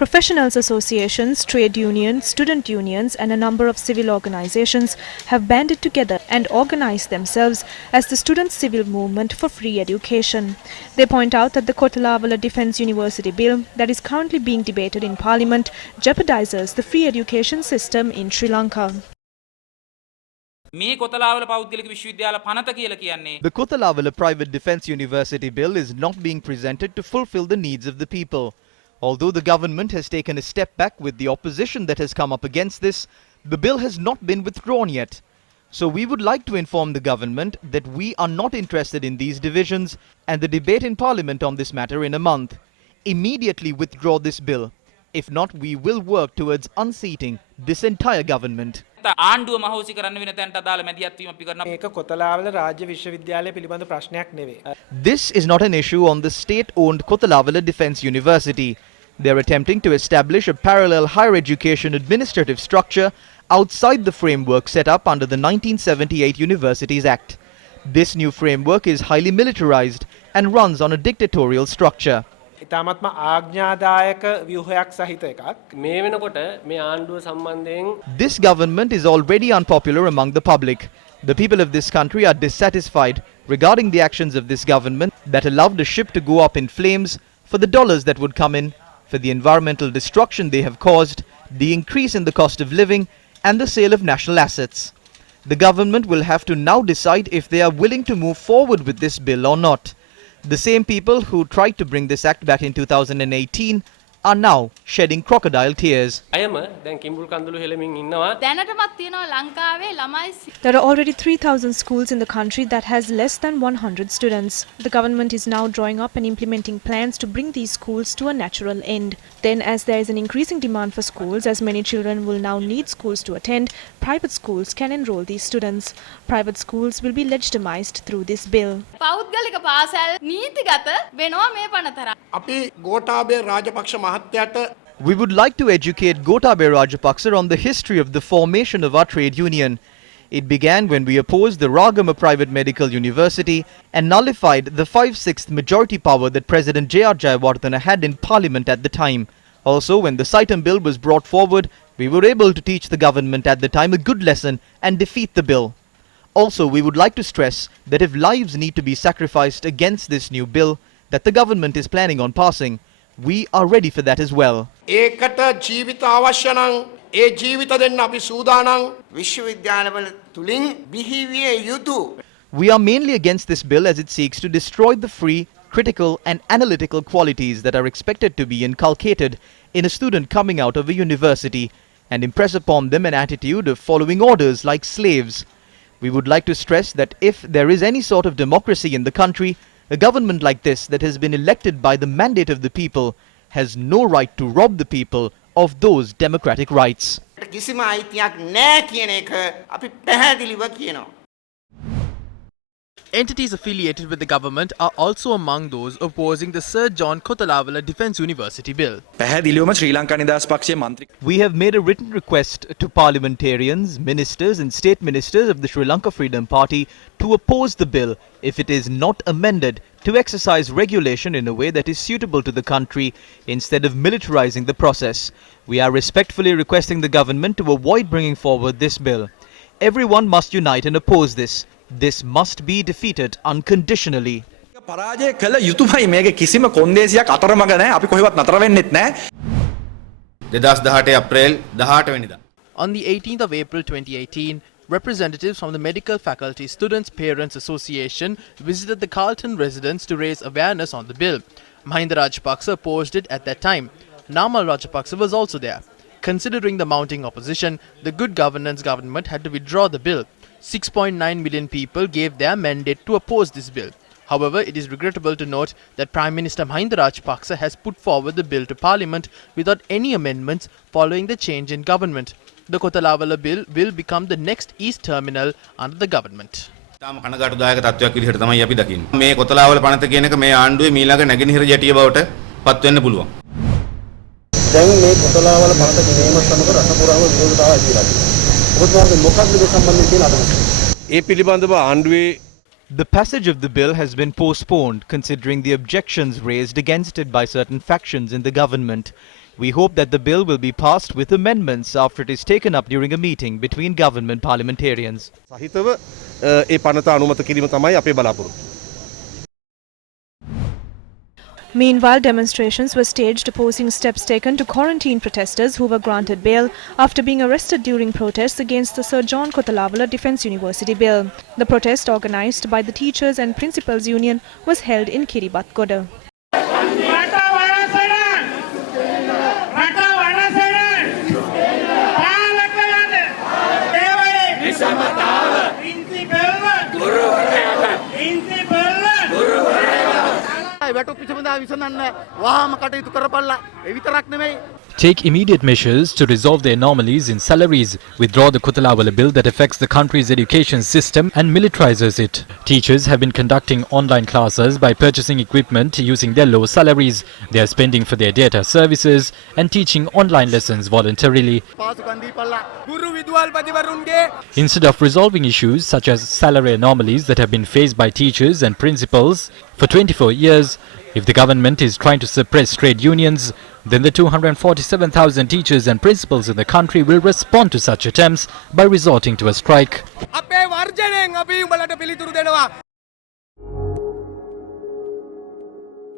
Professionals associations, trade unions, student unions and a number of civil organizations have banded together and organized themselves as the Student Civil Movement for Free Education. They point out that the Kotalavala Defence University Bill that is currently being debated in Parliament jeopardizes the free education system in Sri Lanka. The Kotalavala Private Defence University Bill is not being presented to fulfill the needs of the people. Although the government has taken a step back with the opposition that has come up against this, the bill has not been withdrawn yet. So we would like to inform the government that we are not interested in these divisions and the debate in Parliament on this matter in a month. Immediately withdraw this bill. If not, we will work towards unseating this entire government. This is not an issue on the state-owned Kotalavala Defence University. They are attempting to establish a parallel higher education administrative structure outside the framework set up under the 1978 Universities Act. This new framework is highly militarized and runs on a dictatorial structure. This government is already unpopular among the public. The people of this country are dissatisfied regarding the actions of this government that allowed the ship to go up in flames, for the dollars that would come in, for the environmental destruction they have caused, the increase in the cost of living, and the sale of national assets. The government will have to now decide if they are willing to move forward with this bill or not. The same people who tried to bring this act back in 2018 are now shedding crocodile tears. There are already 3,000 schools in the country that has less than 100 students. The government is now drawing up and implementing plans to bring these schools to a natural end. Then, as there is an increasing demand for schools, as many children will now need schools to attend, private schools can enroll these students. Private schools will be legitimized through this bill. We would like to educate Gotabaya Rajapaksa on the history of the formation of our trade union. It began when we opposed the Ragama Private Medical University and nullified the 5/6 majority power that President J.R. Jayawardena had in Parliament at the time. Also, when the Saitam bill was brought forward, we were able to teach the government at the time a good lesson and defeat the bill. Also, we would like to stress that if lives need to be sacrificed against this new bill that the government is planning on passing, we are ready for that as well. We are mainly against this bill as it seeks to destroy the free, critical and analytical qualities that are expected to be inculcated in a student coming out of a university and impress upon them an attitude of following orders like slaves. We would like to stress that if there is any sort of democracy in the country, a government like this that has been elected by the mandate of the people has no right to rob the people of those democratic rights. Entities affiliated with the government are also among those opposing the Sir John Kotalavala Defence University Bill. We have made a written request to parliamentarians, ministers and state ministers of the Sri Lanka Freedom Party to oppose the bill if it is not amended to exercise regulation in a way that is suitable to the country instead of militarizing the process. We are respectfully requesting the government to avoid bringing forward this bill. Everyone must unite and oppose this. This must be defeated unconditionally. On the 18th of April 2018, representatives from the Medical Faculty Students' Parents Association visited the Carlton residence to raise awareness on the bill. Mahinda Rajapaksa opposed it at that time. Namal Rajapaksa was also there. Considering the mounting opposition, the Good Governance government had to withdraw the bill. 6.9 million people gave their mandate to oppose this bill. However, it is regrettable to note that Prime Minister Mahinda Rajapaksa has put forward the bill to Parliament without any amendments following the change in government. The Kotalavala bill will become the next East Terminal under the government. The passage of the bill has been postponed considering the objections raised against it by certain factions in the government. We hope that the bill will be passed with amendments after it is taken up during a meeting between government parliamentarians. සහිතව ඒ පනත අනුමත කිරීම තමයි අපේ බලාපොරොත්තුව. Meanwhile, demonstrations were staged opposing steps taken to quarantine protesters who were granted bail after being arrested during protests against the Sir John Kothalavala Defence University bill. The protest, organised by the Teachers and Principals Union, was held in Kiribathgoda. Take immediate measures to resolve the anomalies in salaries, withdraw the Kothalavala bill that affects the country's education system and militarizes it. Teachers have been conducting online classes by purchasing equipment using their low salaries. They are spending for their data services and teaching online lessons voluntarily. Instead of resolving issues such as salary anomalies that have been faced by teachers and principals for 24 years, if the government is trying to suppress trade unions, then the 247,000 teachers and principals in the country will respond to such attempts by resorting to a strike.